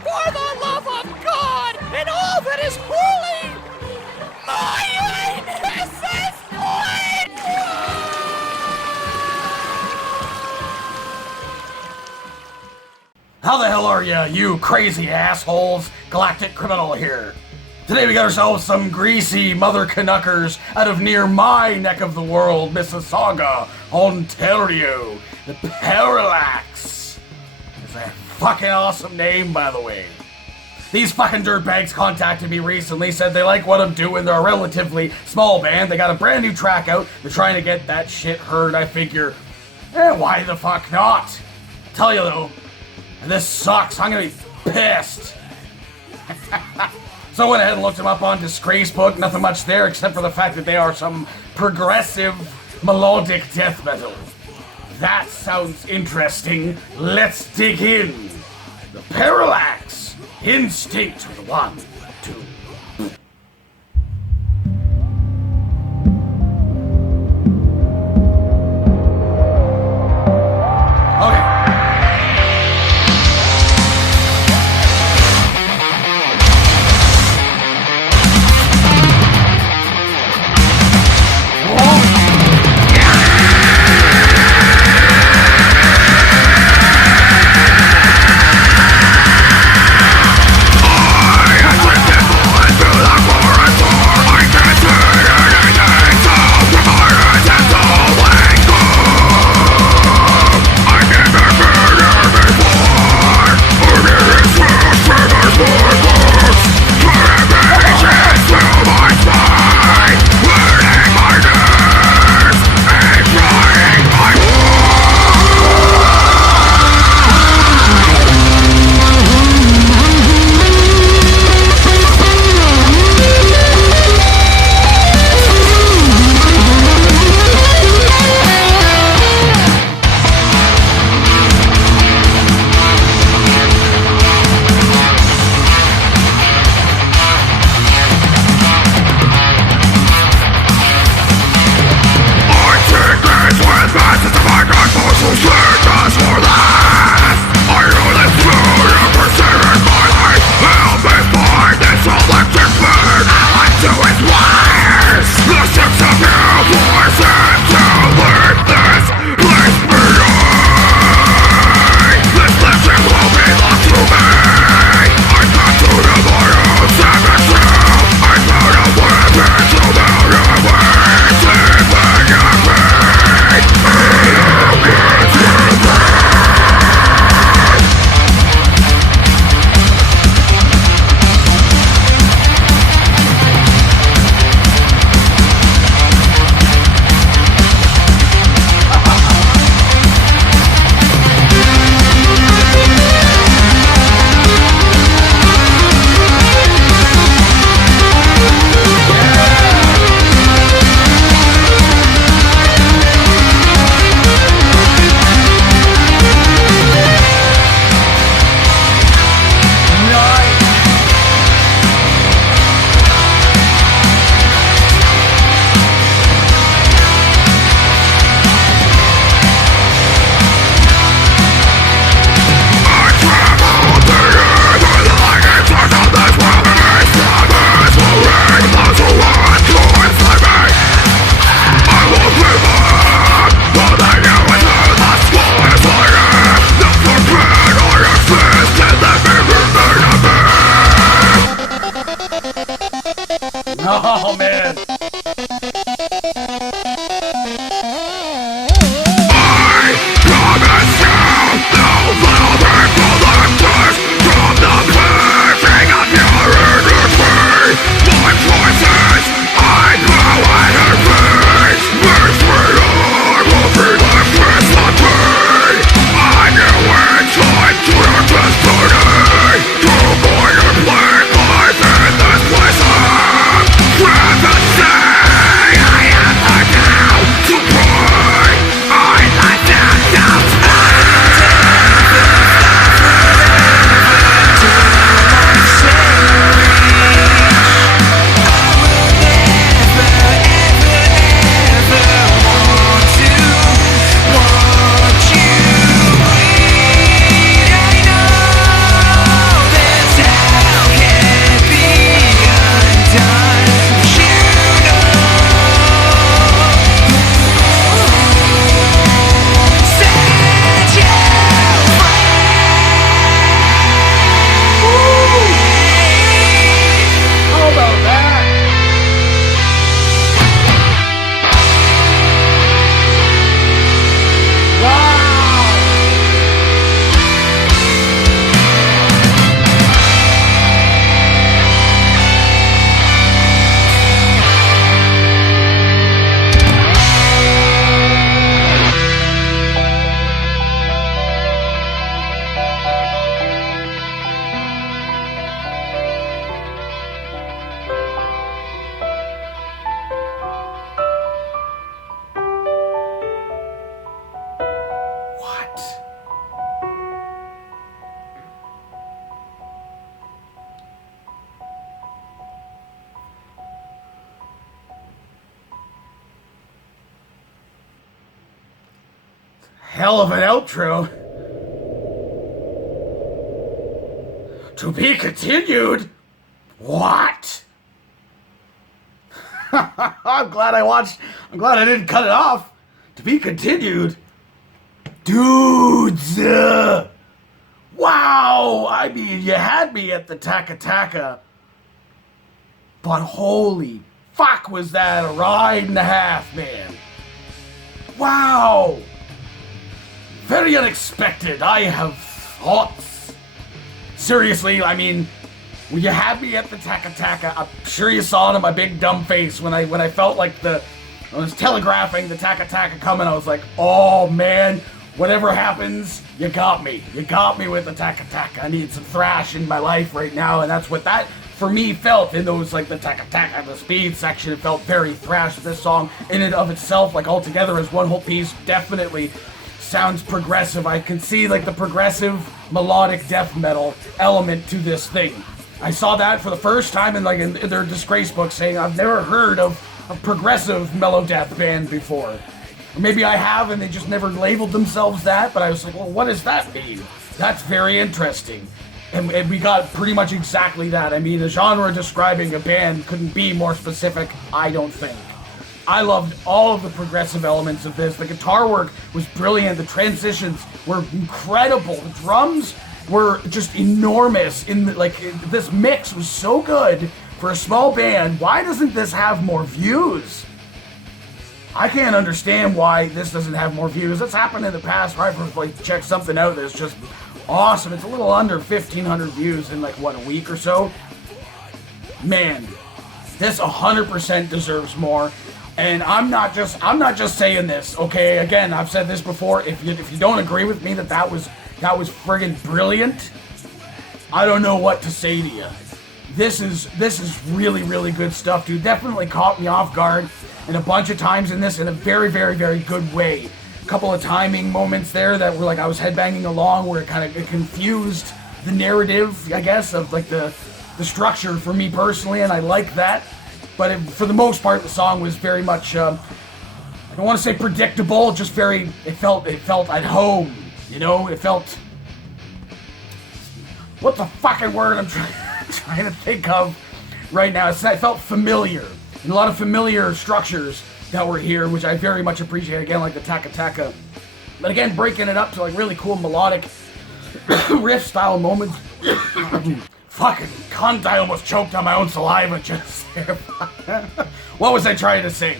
For the love of God and all that is holy, my anus is bleeding! How the hell are ya, you crazy assholes? Galactic Criminal here. Today we got ourselves some greasy mother Canuckers out of near my neck of the world, Mississauga, Ontario. The Parallax. It's a fucking awesome name, by the way. These fucking dirtbags contacted me recently, said they like what I'm doing. They're a relatively small band. They got a brand new track out. They're trying to get that shit heard. I figure, why the fuck not? I tell you though, this sucks. I'm gonna be pissed. So I went ahead and looked them up on Disgracebook. Nothing much there except for the fact that they are some progressive melodic death metal. That sounds interesting. Let's dig in. The Parallax. Instinct with 1, 2. Hell of an outro. To be continued? What? I'm glad I didn't cut it off. To be continued? Dudes! Wow! I mean, you had me at the Taka Taka. But holy fuck, was that a ride and a half, man. Wow! Very unexpected. I have thoughts. Seriously, I mean, when you had me at the Taka Taka, I'm sure you saw it in my big dumb face when I felt like I was telegraphing the Taka Taka coming. I was like, oh man, whatever happens, you got me. You got me with the Taka Taka. I need some thrash in my life right now, and that's what that for me felt in those, like the Taka Taka, the speed section. It felt very thrash. This song in and of itself, like altogether as one whole piece, definitely sounds progressive. I can see like the progressive melodic death metal element to this thing. I saw that for the first time in their disgrace book, saying I've never heard of a progressive mellow death band before. Or maybe I have and they just never labeled themselves that, but I was like, well, what does that mean? That's very interesting. And we got pretty much exactly that. I mean, the genre describing a band couldn't be more specific, I don't think. I loved all of the progressive elements of this. The guitar work was brilliant. The transitions were incredible. The drums were just enormous. This mix was so good for a small band. Why doesn't this have more views? I can't understand why this doesn't have more views. That's happened in the past, right? For check something out that's just awesome. It's a little under 1,500 views in a week or so. Man, this 100% deserves more. And I'm not just saying this, okay? Again, I've said this before. If you don't agree with me that was friggin' brilliant, I don't know what to say to you. This is really, really good stuff, dude. Definitely caught me off guard and a bunch of times in this in a very, very, very good way. A couple of timing moments there that were I was headbanging along where it kind of confused the narrative, I guess, of the structure for me personally, and I like that. But for the most part, the song was very much, I don't want to say predictable, just it felt at home, you know? It felt, what the fucking word I'm trying to think of right now? It felt familiar, and a lot of familiar structures that were here, which I very much appreciate, again, like the Taka Taka. But again, breaking it up to really cool melodic riff-style moments. Fucking cunt, I almost choked on my own saliva just there. What was I trying to say?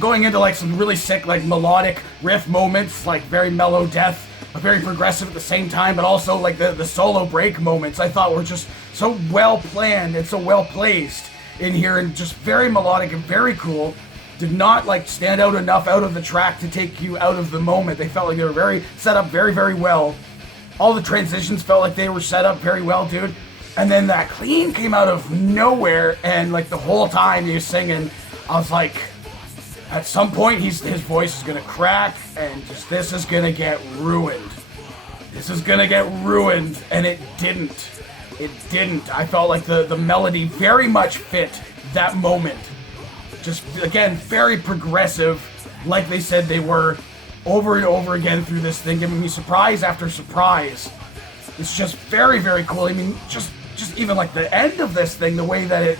Going into some really sick melodic riff moments, very mellow death, but very progressive at the same time, but also the solo break moments I thought were just so well planned and so well placed in here, and just very melodic and very cool. Did not stand out enough out of the track to take you out of the moment. They felt like they were very set up very, very well. All the transitions felt like they were set up very well, dude. And then that clean came out of nowhere, and the whole time he was singing, I was like, at some point his voice is gonna crack, and this is gonna get ruined. This is gonna get ruined, and it didn't. It didn't. I felt like the melody very much fit that moment. Just, again, very progressive, like they said they were, over and over again through this thing, giving me surprise after surprise. It's just very, very cool. I mean, just even the end of this thing, the way that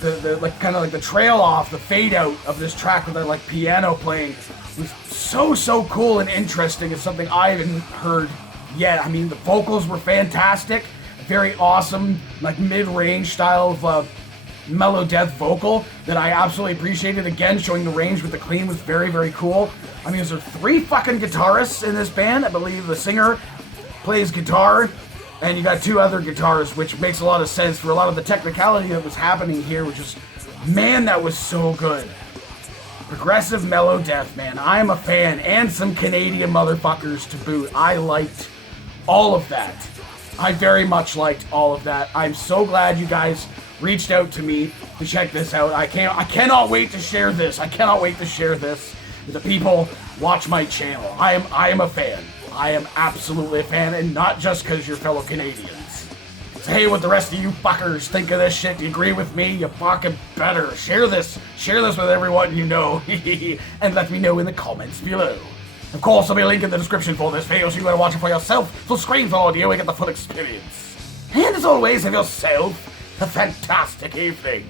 the trail off, the fade out of this track with that piano playing was so cool and interesting. It's something I haven't heard yet. I mean, the vocals were fantastic, very awesome, mid-range style of mellow death vocal that I absolutely appreciated. Again, showing the range with the clean was very, very cool. I mean, there's 3 fucking guitarists in this band. I believe the singer plays guitar, and you got 2 other guitars, which makes a lot of sense for a lot of the technicality that was happening here, which is, man, that was so good. Progressive mellow death, man. I am a fan, and some Canadian motherfuckers to boot. I liked all of that. I very much liked all of that. I'm so glad you guys reached out to me to check this out. I cannot wait to share this. I cannot wait to share this with the people watch my channel. I am a fan. I am absolutely a fan, and not just because you're fellow Canadians. So hey, what the rest of you fuckers think of this shit? Do you agree with me? You fucking better. Share this with everyone you know, and let me know in the comments below. Of course, there'll be a link in the description for this video so you can watch it for yourself, so screen for audio and get the full experience. And as always, have yourself a fantastic evening.